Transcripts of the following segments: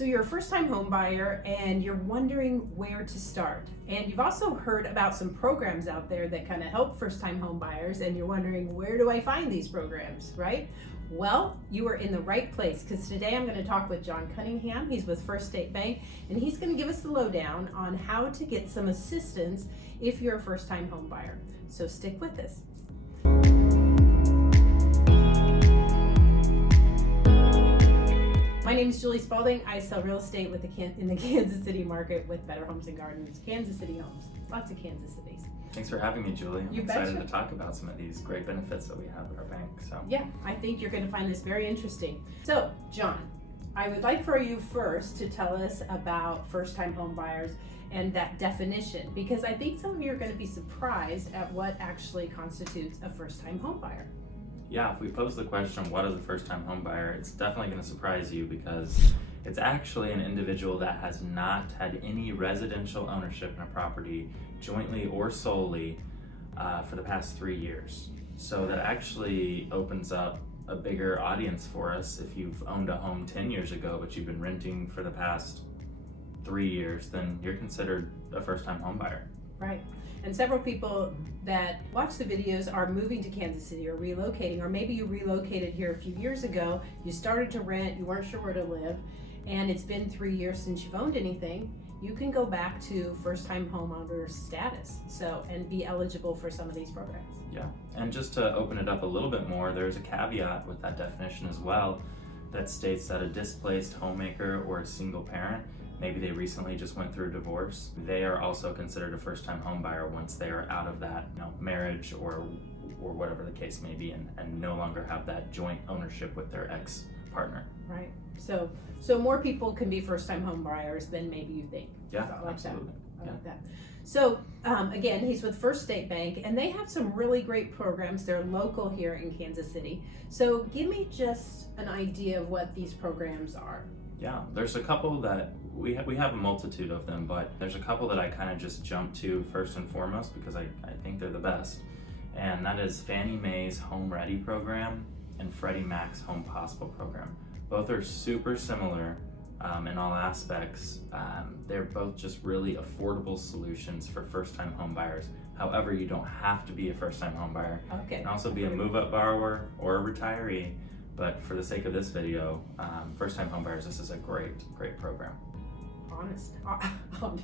So you're a first-time home buyer and you're wondering where to start. And you've also heard about some programs out there that kind of help first-time home buyers, and you're wondering, where do I find these programs, right? Well, you are in the right place, because today I'm going to talk with John Cunningham. He's with First State Bank, and he's going to give us the lowdown on how to get some assistance if you're a first-time home buyer. So stick with us. My name is Julie Spaulding. I sell real estate with in the Kansas City market with Better Homes and Gardens, Kansas City Homes, lots of Kansas cities. Thanks for having me, Julie. I'm You excited betcha. to talk about some of these great benefits that we have at our bank. So Yeah, I think you're going to find this very interesting. So, John, I would like for you first to tell us about first-time home buyers and that definition, because I think some of you are going to be surprised at what actually constitutes a first-time home buyer. yeah, if we pose the question, what is a first-time home buyer, it's definitely going to surprise you, because it's actually an individual that has not had any residential ownership in a property, jointly or solely, for the past 3 years. So that actually opens up a bigger audience for us. If you've owned a home 10 years ago, but you've been renting for the past 3 years, then you're considered a first-time home buyer. Right. And several people that watch the videos are moving to Kansas City or relocating, or maybe you relocated here a few years ago, you started to rent, you weren't sure where to live, and it's been 3 years since you've owned anything. You can go back to first-time homeowner status, and be eligible for some of these programs. Yeah, and just to open it up a little bit more, there's a caveat with that definition as well that states that a displaced homemaker or a single parent, maybe they recently just went through a divorce, they are also considered a first-time home buyer once they are out of that marriage or whatever the case may be, and no longer have that joint ownership with their ex-partner. Right. So more people can be first-time home buyers than maybe you think. Yeah, I like absolutely. that. I like that. So again, he's with First State Bank, and they have some really great programs. They're local here in Kansas City. So give me just an idea of what these programs are. Yeah, there's a couple that we have a multitude of them, but there's a couple that I kind of just jump to first and foremost because I think they're the best. And that is Fannie Mae's Home Ready program and Freddie Mac's Home Possible program. Both are super similar in all aspects. They're both just really affordable solutions for first-time home buyers. However, you don't have to be a first-time home buyer. Okay. You can also be a move-up borrower or a retiree. But for the sake of this video, first-time home buyers, this is a great program. Honest. Awesome.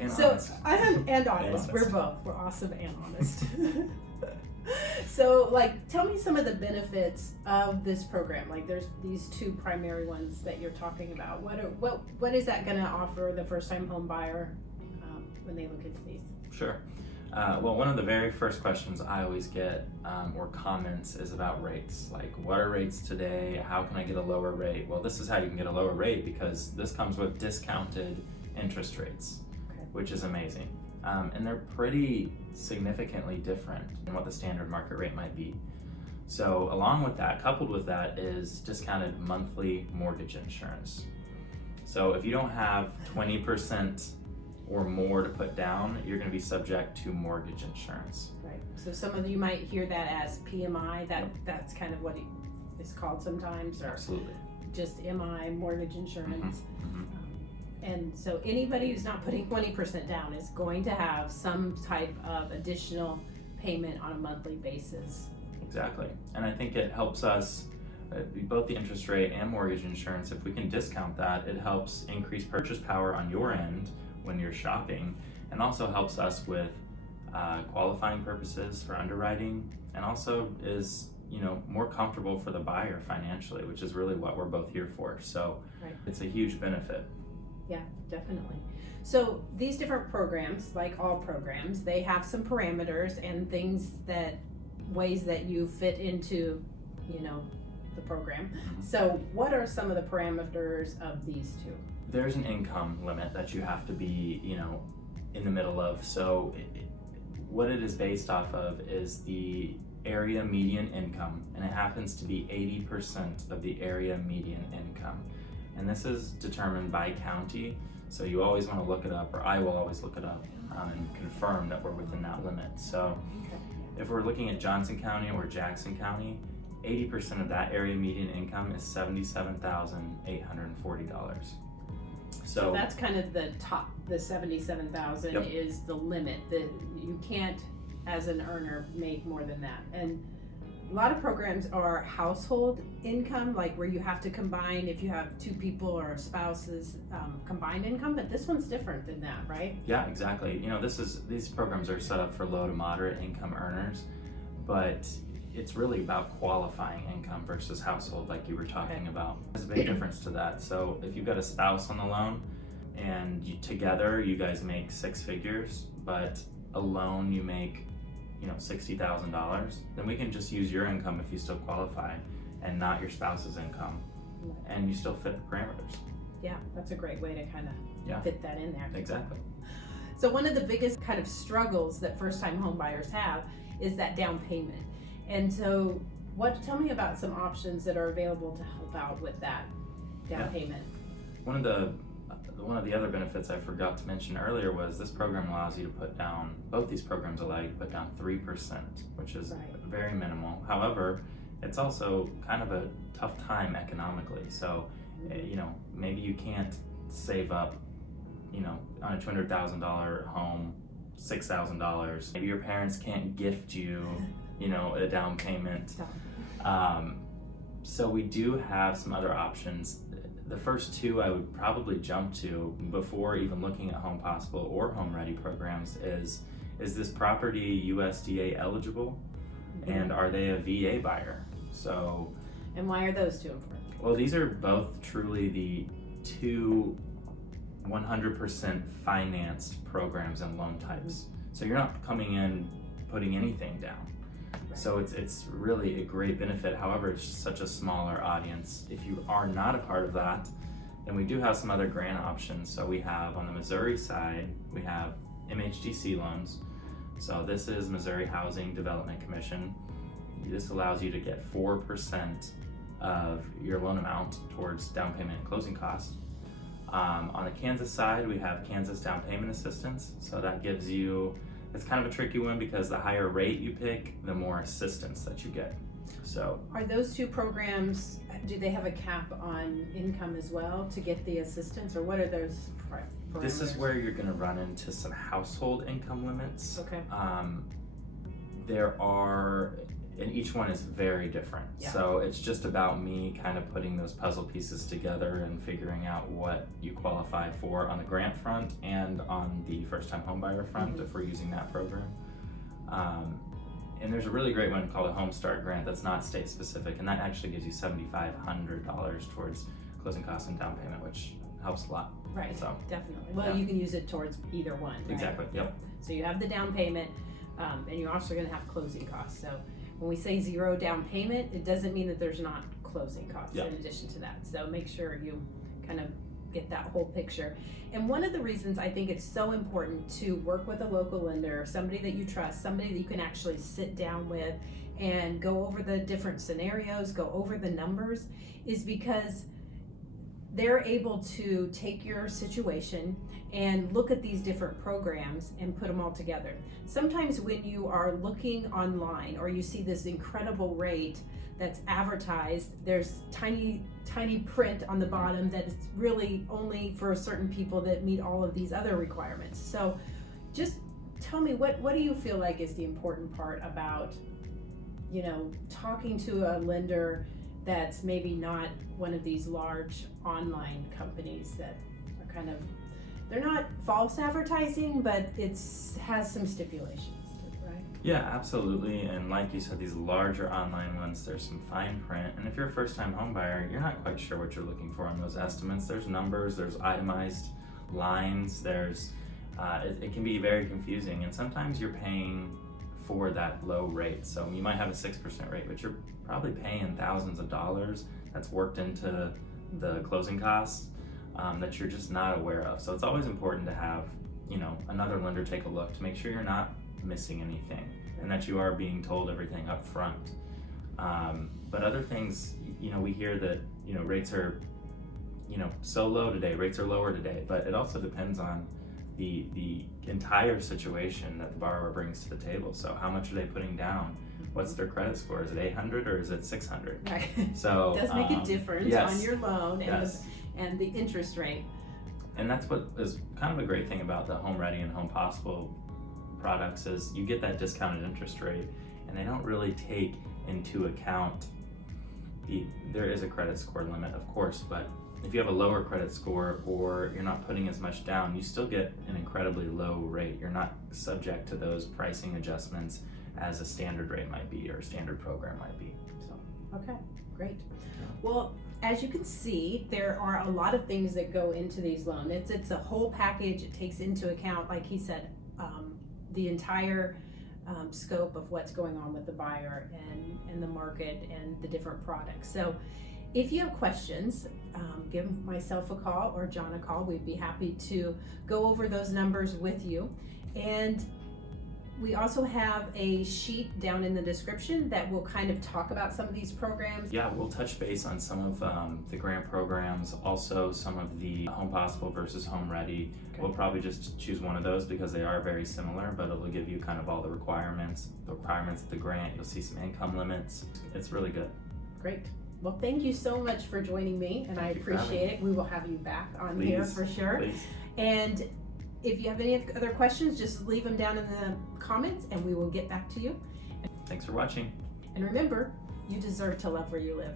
And so honest. And honest. We're both. We're awesome and honest. So, tell me some of the benefits of this program. There's these two primary ones that you're talking about. What is that going to offer the first-time home buyer when they look into these? Sure. Well, one of the very first questions I always get or comments is about rates. What are rates today? How can I get a lower rate? Well, this is how you can get a lower rate, because this comes with discounted interest rates, which is amazing. And they're pretty significantly different than what the standard market rate might be. So along with that, coupled with that, is discounted monthly mortgage insurance. So if you don't have 20% or more to put down, you're going to be subject to mortgage insurance. Right. So some of you might hear that as PMI. That's kind of what it's called sometimes, or Absolutely. just MI, mortgage insurance. Mm-hmm. And so anybody who's not putting 20% down is going to have some type of additional payment on a monthly basis. Exactly. And I think it helps us, both the interest rate and mortgage insurance, if we can discount that, it helps increase purchase power on your end when you're shopping, and also helps us with qualifying purposes for underwriting, and also is more comfortable for the buyer financially, which is really what we're both here for. So Right. It's a huge benefit. Yeah, definitely. So these different programs, like all programs, they have some parameters and ways that you fit into, the program. Mm-hmm. So what are some of the parameters of these two? There's an income limit that you have to be, in the middle of. So what it is based off of is the area median income, and it happens to be 80% of the area median income. And this is determined by county, so you always want to look it up, or I will always look it up and confirm that we're within that limit. So if we're looking at Johnson County or Jackson County, 80% of that area median income is $77,840. So that's kind of the top. The 77,000 Yep. is the limit. That you can't, as an earner, make more than that. And a lot of programs are household income, like where you have to combine if you have two people or spouses, combined income. But this one's different than that, right? Yeah, exactly. You know, these programs are set up for low to moderate income earners, but it's really about qualifying income versus household, like you were talking about. There's a big difference to that. So if you've got a spouse on the loan and together you guys make six figures, but alone you make, $60,000, then we can just use your income if you still qualify and not your spouse's income, and you still fit the parameters. Yeah, that's a great way to kind of fit that in there. Exactly. So one of the biggest kind of struggles that first-time home buyers have is that down payment. And so tell me about some options that are available to help out with that down payment. One of the other benefits I forgot to mention earlier was this program allows you to put down, both these programs allow you to put down 3%, which is very minimal. However, it's also kind of a tough time economically. So, maybe you can't save up, on a $200,000 home, $6,000. Maybe your parents can't gift you, a down payment. So we do have some other options. The first two I would probably jump to before even looking at Home Possible or Home Ready programs is this property USDA eligible, and are they a VA buyer? So, and why are those two important? Well, these are both truly the two 100% financed programs and loan types. So you're not coming in putting anything down. So it's really a great benefit. However, it's just such a smaller audience. If you are not a part of that, then we do have some other grant options. So we have on the Missouri side, we have MHDC loans. So this is Missouri Housing Development Commission. This allows you to get 4% of your loan amount towards down payment and closing costs. On the Kansas side, we have Kansas Down Payment Assistance. So that gives you, it's kind of a tricky one because the higher rate you pick, the more assistance that you get. So are those two programs, do they have a cap on income as well to get the assistance, or what are those parameters? This is where you're gonna run into some household income limits. Okay. There are, and each one is very different. Yeah. So it's just about me kind of putting those puzzle pieces together and figuring out what you qualify for on the grant front and on the first-time homebuyer front if we're using that program. And there's a really great one called a Home Start Grant that's not state specific, and that actually gives you $7,500 towards closing costs and down payment, which helps a lot. Right, so, definitely. Well, you can use it towards either one, right? Exactly, yep. So you have the down payment, and you're also gonna have closing costs. So when we say zero down payment, it doesn't mean that there's not closing costs in addition to that. So make sure you kind of get that whole picture. And one of the reasons I think it's so important to work with a local lender, somebody that you trust, somebody that you can actually sit down with and go over the different scenarios, go over the numbers, is because they're able to take your situation and look at these different programs and put them all together. Sometimes when you are looking online or you see this incredible rate that's advertised, there's tiny print on the bottom that is really only for certain people that meet all of these other requirements. So just tell me, what do you feel like is the important part about, talking to a lender that's maybe not one of these large online companies that are kind of, they're not false advertising, but has some stipulations, right? Yeah, absolutely. And like you said, these larger online ones, there's some fine print. And if you're a first-time home buyer, you're not quite sure what you're looking for on those estimates. There's numbers, there's itemized lines, there's it can be very confusing. And sometimes you're paying for that low rate. So you might have a 6% rate, but you're probably paying thousands of dollars that's worked into the closing costs that you're just not aware of. So it's always important to have, another lender take a look to make sure you're not missing anything and that you are being told everything up front. But other things, we hear that, rates are, so low today, rates are lower today, but it also depends on the entire situation that the borrower brings to the table. So how much are they putting down? What's their credit score? Is it 800 or is it 600? Right. So It does make a difference yes, on your loan and, yes. and the interest rate. And that's what is kind of a great thing about the Home Ready and Home Possible products is you get that discounted interest rate, and they don't really take into account there is a credit score limit, of course, but if you have a lower credit score or you're not putting as much down, you still get an incredibly low rate. You're not subject to those pricing adjustments as a standard rate might be or a standard program might be. So Okay, great. Well, as you can see, there are a lot of things that go into these loans. It's a whole package. It takes into account, like he said, the entire scope of what's going on with the buyer and the market and the different products. So if you have questions, give myself a call or John a call. We'd be happy to go over those numbers with you. And we also have a sheet down in the description that will kind of talk about some of these programs. yeah, we'll touch base on some of the grant programs, also some of the Home Possible versus Home Ready. Okay. We'll probably just choose one of those because they are very similar, but it'll give you kind of all the requirements of the grant. You'll see some income limits. It's really good. Great. Well, thank you so much for joining me, and I Thank you for having appreciate it. We will have you back on Please, here for sure. Please. And if you have any other questions, just leave them down in the comments and we will get back to you. Thanks for watching. And remember, you deserve to love where you live.